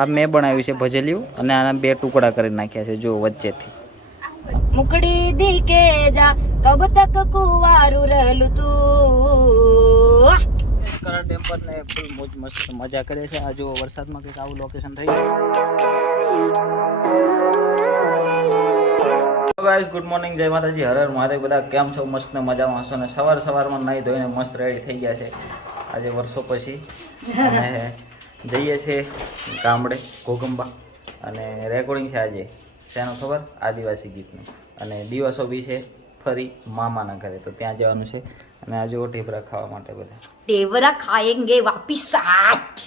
આ મેં બનાવ્યું છે ભજેલિયું અને આના બે ટુકડા કરી નાખ્યા છે જો વચ્ચેથી. મુકડી દી કે જા કબ તક કુવારું રહેલું તું. કરા ડેમ પર ને ફૂલ મોજ મસ્ત મજા કરે છે. આ જો વરસાદમાં કંઈક આવું લોકેશન થઈ ગયું. ગાઈસ ગુડ મોર્નિંગ, જય માતાજી, હર હર મહાદેવ. બધા કેમ છો? મસ્ત મજામાં હશો ને? સવારમાં નાહી ધોઈને મસ્ત રેડી થઈ ગયા છે. આજે વર્ષો પછી અમે જઈએ છીએ ગામડે ઘોગંબા અને રેકોર્ડિંગ છે આજે. શેનું ખબર? આદિવાસી ગીતનું. અને દિવસો બી છે ફરી મામાના ઘરે, તો ત્યાં જવાનું છે. અને આજે ઢેબરા ખાવા માટે બધા ઢેબરા ખાएंगे વાપીસ આજ.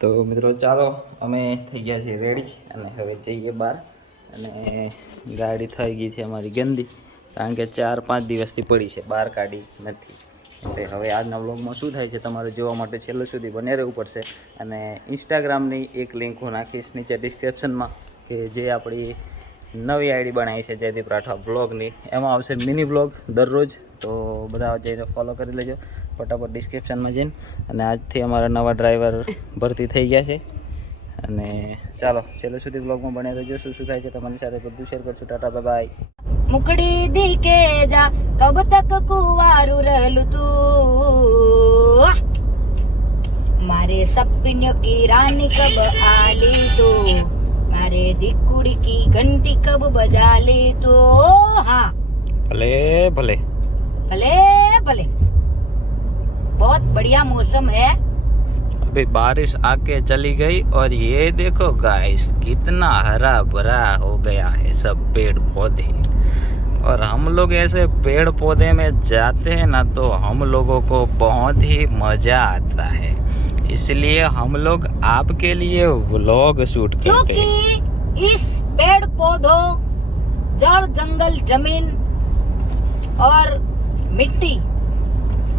તો મિત્રો ચાલો, અમે થઈ ગયા છીએ રેડી અને હવે જઈએ બહાર. અને ગાડી થઈ ગઈ છે અમારી ગંદી, કારણ કે 4-5 દિવસથી પડી છે, બહાર કાઢી નથી. એટલે હવે આજના વ્લોગમાં શું થાય છે તમારે જોવા માટે છેલ્લે સુધી બને રહેવું પડશે. અને ઇન્સ્ટાગ્રામની એક લિંક હું નાખીશ નીચે ડિસ્ક્રિપ્શનમાં, કે જે આપણી નવી આઈડી બનાવી છે જયદીપ રાઠવા બ્લોગની. એમાં આવશે મિની બ્લોગ દરરોજ, તો બધા જઈને ફોલો કરી લેજો ફટાફટ ડિસ્ક્રિપ્શનમાં જઈને. અને આજથી અમારા નવા ડ્રાઈવર ભરતી થઈ ગયા છે. અને ચાલો છેલ્લે સુધી બ્લોગમાં બને રહેજો. શું શું થાય છે તમારી સાથે બધું શેર કરશું. ટાટા બાય. મુકડી દી કે જા કબ તક કુવારું રહેલું તું. મારે સપનों की रानी कब आली तू. मारे दिकुड़ी की घंटी कब बजा ले तो. हाँ भले भले भले भले. बहुत बढ़िया मौसम है. अभी बारिश आके चली गई और ये देखो गाइस कितना हरा भरा हो गया है सब पेड़ पौधे. और हम लोग ऐसे पेड़ पौधे में जाते हैं ना, तो हम लोगों को बहुत ही मजा आता है. इसलिए हम लोग आपके लिए व्लॉग शूट करते हैं. क्योंकि इस पेड़ पौधों, जड़ जंगल जमीन और मिट्टी,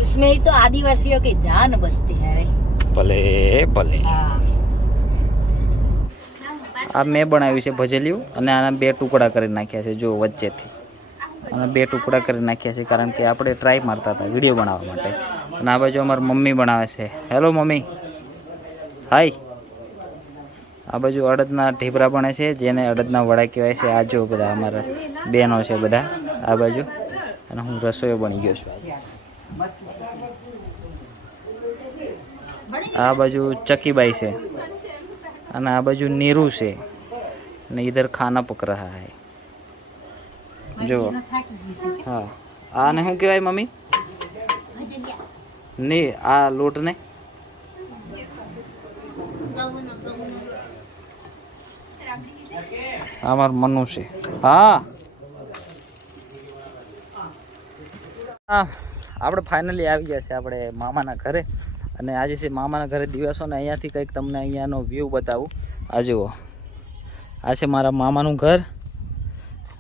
उसमें ही तो आदिवासियों की जान बसती है. ભલે ભલે. આ મેં બનાવ્યું છે ભજેલિયું અને આના બે ટુકડા કરી નાખ્યા છે જો વચ્ચેથી. આના બે ટુકડા કરી નાખ્યા છે કારણ કે આપણે ટ્રાય મારતા હતા વિડીયો બનાવવા માટે. અને આ બાજુ અમારી મમ્મી બનાવે છે. હેલો મમ્મી, હાય. આ બાજુ અડદના ઢેબરા બને છે, જેને અડદના વડા કહેવાય છે. આ જો બધા અમારા બહેનો છે બધા આ બાજુ. અને હું રસોઈયો બની ગયો છું. આ બાજુ ચકીબાઈ છે અને આ બાજુ નીરુ છે અને ઇધર ખાના પક રહા હૈ. જો હા, આને શું કહેવાય મમ્મી? નહીં, આ લોટ ને અમાર મનુ છે. હા આપણે ફાઇનલી આવી ગયા છે આપણે મામાના ઘરે. અને આજે છે મામાના ઘરે દિવસો ને અહીંયાથી કંઈક તમને અહીંયાનો વ્યૂ બતાવું. આ જુઓ, આ છે મારા મામાનું ઘર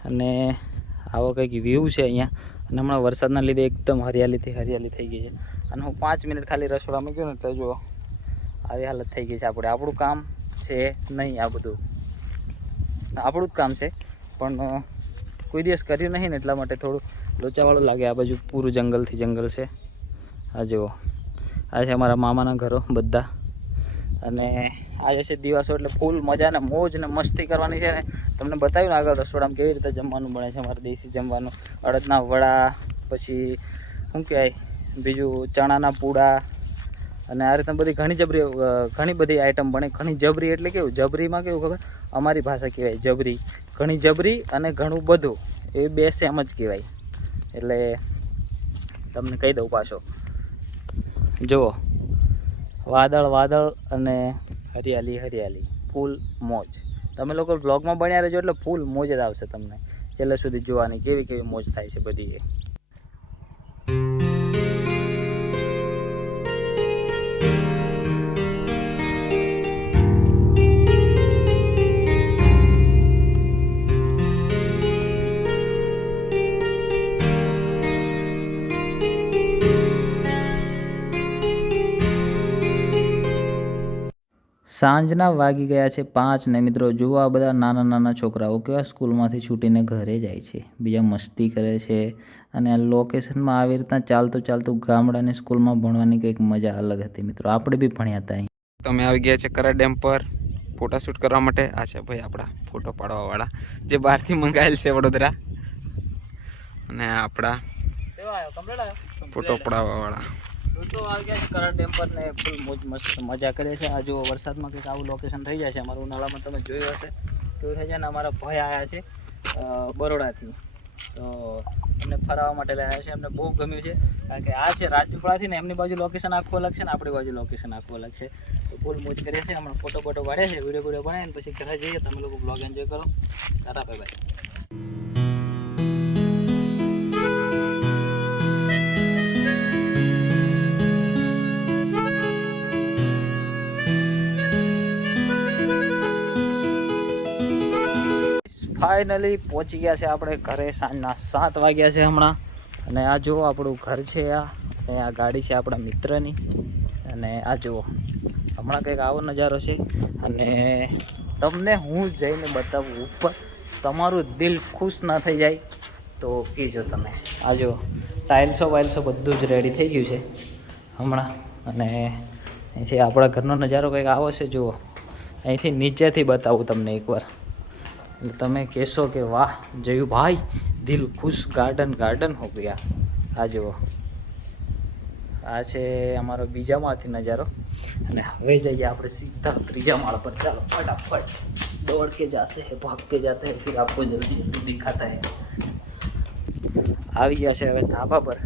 અને આવો કંઈક વ્યૂ છે અહીંયા. અને હમણાં વરસાદના લીધે એકદમ હરિયાળી થઈ ગઈ છે. અને હું 5 મિનિટ ખાલી રસોડામાં ગયો ને તો જુઓ આવી હાલત થઈ ગઈ છે. આપણું કામ છે નહીં, આ બધું આપણું જ કામ છે, પણ કોઈ દિવસ કર્યું નહીં ને એટલા માટે થોડું લોચાવાળું લાગે. આ બાજુ પૂરું જંગલથી જંગલ છે. આ જુઓ, આ છે અમારા મામાના ઘરો બધા. અને આજે છે દિવસો એટલે ફૂલ મજા ને મોજ ને મસ્તી કરવાની છે. ને તમને બતાવ્યું ને આગળ રસોડામાં કેવી રીતે જમવાનું બને છે અમારે દેશી જમવાનું. અડદના વડા, પછી શું કહેવાય બીજું ચણાના પૂડા, અને આ રીતે બધી ઘણી બધી આઈટમ બને. ઘણી જબરી એટલે કેવું, જબરીમાં કેવું ખબર, અમારી ભાષા કહેવાય જબરી. ઘણી જબરી અને ઘણું બધું, એ બે સેમ જ કહેવાય. એટલે તમને કહી દઉં પાછો, જુઓ વાદળ અને હરિયાળી ફૂલ મોજ. તમે લોકો બ્લોગમાં બન્યા રહેજો એટલે ફૂલ મોજ જ આવશે તમને છેલ્લે સુધી જોવાની, કેવી મોજ થાય છે બધી એ. સાંજના વાગી ગયા છે 5 ને મિત્રો જુઓ આ બધા નાના છોકરાઓ કેવા સ્કૂલમાંથી છૂટીને ઘરે જાય છે, બીજા મસ્તી કરે છે. અને આ લોકેશનમાં આવી રીતના ચાલતું ગામડાની સ્કૂલમાં ભણવાની કંઈક મજા અલગ હતી મિત્રો. આપણે બી ભણ્યા હતા અહીં. તમે આવી ગયા છે કરા ડેમ પર ફોટોશૂટ કરવા માટે. આ છે ભાઈ આપણા ફોટો પાડવાવાળા જે બહારથી મંગાવેલ છે વડોદરા, અને આપણા ફોટો પડાવવાવાળા. તો આવી ગયા છે કરણ ટેમ્પર ને ફૂલ મોજ મસ્ત મજા કરે છે. આ જો વરસાદમાં કંઈક આવું લોકેશન થઈ જાય છે. અમારું ઉનાળામાં તમે જોયું હશે કેવું થઈ જાય ને. અમારા ભાઈ આવ્યા છે બરોડાથી, તો એમને ફરાવવા માટે લાવ્યા છે. એમને બહુ ગમ્યું છે, કારણ કે આ છે રાજપીપળાથી ને એમની બાજુ લોકેશન આખું અલગ છે ને આપણી બાજુ લોકેશન આખું અલગ છે. તો ફૂલ મોજ કરીએ છીએ. હમણાં ફોટો પાડે છે, વિડીયો બનાવીને પછી ઘરે જઈએ. તમે લોકો બ્લોગ એન્જોય કરો. Tata bye bye. ફાઇનલી પહોંચી ગયા છે આપણે ઘરે. સાંજના 7 વાગ્યા છે હમણાં. અને આ જુઓ આપણું ઘર છે. અને આ ગાડી છે આપણા મિત્રની. અને આ જુઓ હમણાં કંઈક આવો નજારો છે. અને તમને હું જઈને બતાવું ઉપર, તમારું દિલ ખુશ ના થઈ જાય તો કહેજો તમે. આ જુઓ ટાઇલ્સો બધું જ રેડી થઈ ગયું છે હમણાં. અને અહીંથી આપણા ઘરનો નજારો કંઈક આવો છે. જુઓ અહીંથી નીચેથી બતાવું તમને એકવાર, એટલે તમે કહેશો કે વાહ જયું ભાઈ, દિલ ખુશ, ગાર્ડન હો ગયા. આ જુઓ આ છે અમારો બીજામાંથી નજારો. અને હવે જઈએ આપણે સીધા 3જા માળ પર. ચાલો ફટાફટ દોડ કે જાતે હૈ, ભાગ કે જાતે હૈ, फिर आपको जल्दी जल्दी दिखाता है. આવી ગયા છે હવે ધાબા પર.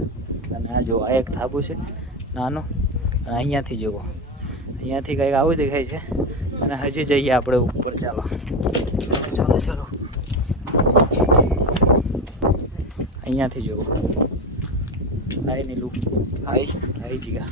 અને આ જો આ એક ધાબુ છે નાનું. અને અહીંયાથી જુઓ, અહીંયાથી કંઈક આવું દેખાય છે. અને હજી જઈએ આપણે ઉપર. ચાલો અહીંયાથી જુઓ. હાય નીલુ, હાય જીગા.